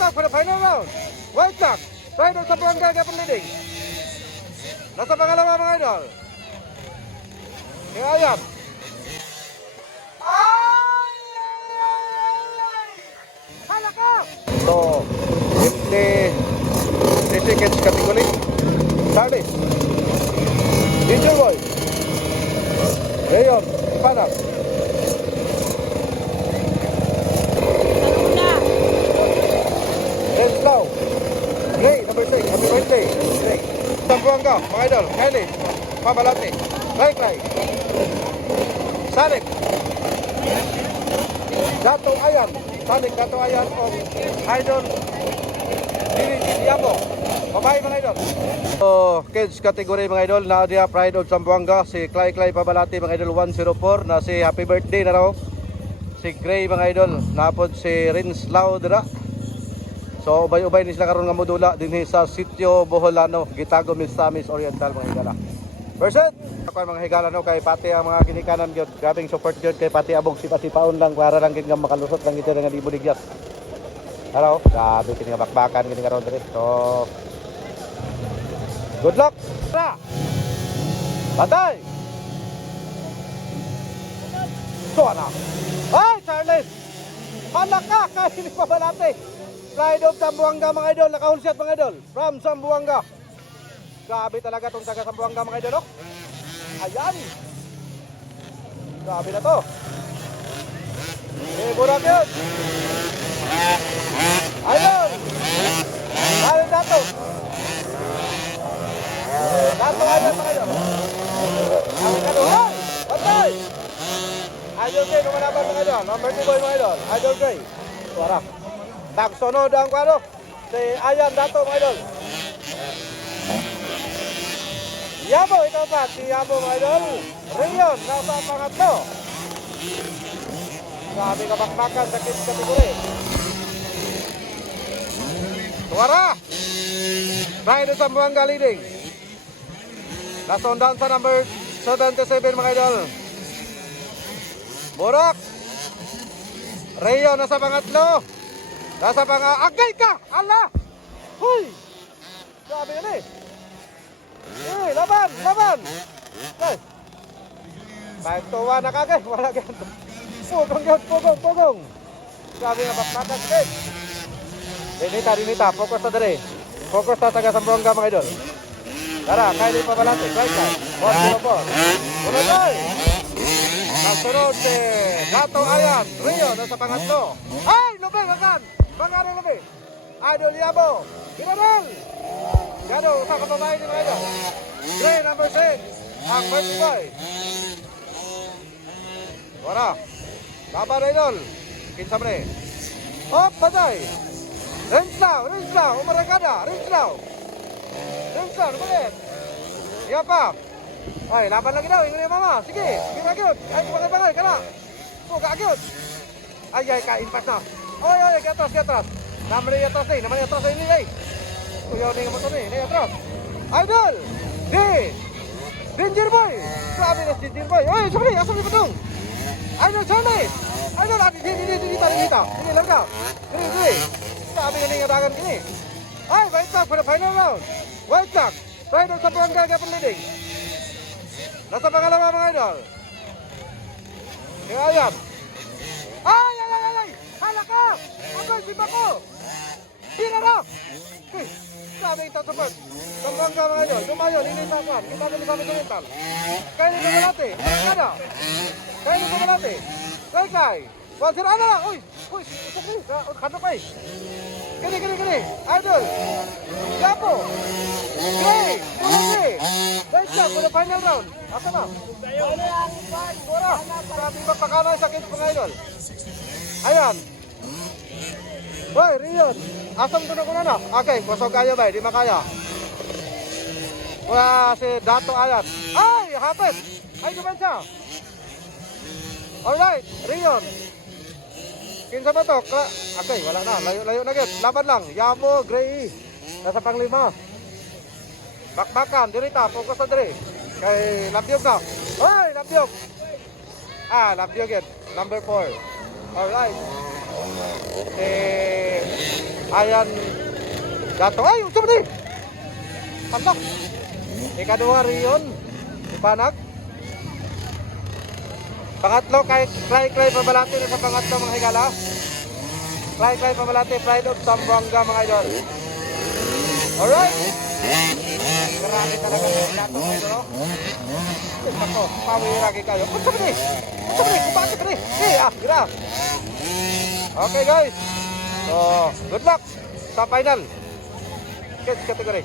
up for the final round. White Sox, Pride of Zamboanga kapag leading. Nasa pangalawa mga idol. Kaya yan. Halaka! So, 50 seconds category. Charlie. Ginger Boy. Rayon, Ipanag. Renslaw. Gray, number 6. Happy birthday. Gray. Zamboanga, mga idol. Kylie. Pabalati. Ray. Salik. Dato Ayan. Salik Dato Ayan of Idol. Dili Diabo. Babae mga idol. So, kids category mga idol. Nadia Pride of Zamboanga. Si Clay Pabalati mga idol 104. Na si happy birthday na raw. Si Gray mga idol. Napod si Renslaw dira. So ubay-ubay ni sila karon nga modula dinhi sa Sitio Boholano, Gitago, Misamis Oriental mga higala. Percent ako mga higala no kay pati ang mga ginikanan gyud. Grabing support gyud kay pati abog sipa-sipaon lang para lang gid nga makalusot lang ito nga libo digyat. Hello, grabe kini nga bakbakan kini karon dire. So good luck. Tara. Batay. Suana. Ay, Charles. Halaka ka ini Pabalati. Pride of Zamboanga mga idol, nakahulsyat mga idol from Zamboanga. Grabe talaga itong taga Zamboanga mga idol, no? Ayan. Grabe na to. Burak yun. Idol. Dahil dato. Dato idol mga idol. Kami kaduhan. Patay. Idol Gray, lumalaban mga idol. Number 2 boy mga idol. Idol Gray. Suara. Tagsunod ang kwado si Ayan Dato mga idol. Yabo, ikaw pa si Yabo mga idol. Rayon, nasa pangatlo. Sabi ka bakbakan sa kids kategori. Suara. Pride of Zamboanga leading. Nasundan sa number 77 mga idol. Burak. Rayon nasa pangatlo. Nasa agay ka! Allah! Huy! Sabi yan eh! Eh, laban! Eh! 5-1 na kagay! Wala ganito! Pugong! Sabi nga bakbakan eh! Dinita! Focus na dali! Focus na taga Zamboanga mga idol! Tara, Kylie Pabalati! Right side! 1-0 po! Unod! Nagsunod si Dato Ayan! Rio nasa pangatlo! Ay! Lubeng akan! Bangari nabi. Idol Yabo. Kinadal. Gado sa kababae ni mga idol. Gray number 10. Ang first boy. Wala. Laban idol. Kinsa mo ni. Hop, patay. Renslaw. Umaragada. Renslaw. Nulit. Iya pa. Ay, laban lagi daw. Ingin mama. Sige agyod. Ay, bangay. Kana. Suga agyod. Ay, kain pas na. Oy, ke atas. Naman atras ini, ay. Kuyaw ni motor ni, atras. Idol! Ginger Boy! Grabe na si Ginger Boy. Oy, asam ni Patong. Idol Charlie! Idol, dito. Sige, langka. Dili. Grabe na nga dagan kini. Ay, White Sox for the final round. White Sox, Pride of Zamboanga kapag leading. Nasa pangalawa mga idol. Kaya yan. Ay! Halaka! Abay, si Bako! Tira na! Okay, sabi ito sa bird. Zamboanga mga idol, lumayo, linisakan. Kita na sa mental. Kylie Pabalati, kada. Kylie Pabalati. Kay. Wansir, ana! Uy! Usok ni! Kano pa eh! Kini! Idol! Yapo! Gray! Tulungi! Let's go for the final round. Asa na? Bora! Sabi magpakanay sa kids mga idol. Ayan. Hoy, Rion. Asam ko na. Okay, kusog kayo ba? Di makaya. Wala si Dato Ayan. Ay, hapit. Ay, duman siya. Alright, Rion. Kinsa ba to? Okay, wala na. Layo na git. Laban lang. Yamo, Gray. Nasa panglima. Bakbakan, dirita. Focus na diri. Kay Labyog na. Hoy, Labyog. Labyog yun. Number 4. Alright. Ayan Dato. Ay, unsa man ni? Pandak. Ikaduha riyon. Ipanag. Pangatlo kay Clay Pabalati na sa pangatlo mga higala. Clay Pabalati, Pride of Zamboanga mga idol. Alright. Grabe talaga yung Dato mga idol. Ako, pawiragi kayo. Unsa man ni? Unsa man ni? Kupati ka ni? Gira. Okay guys. So, good luck sa final. Kids category.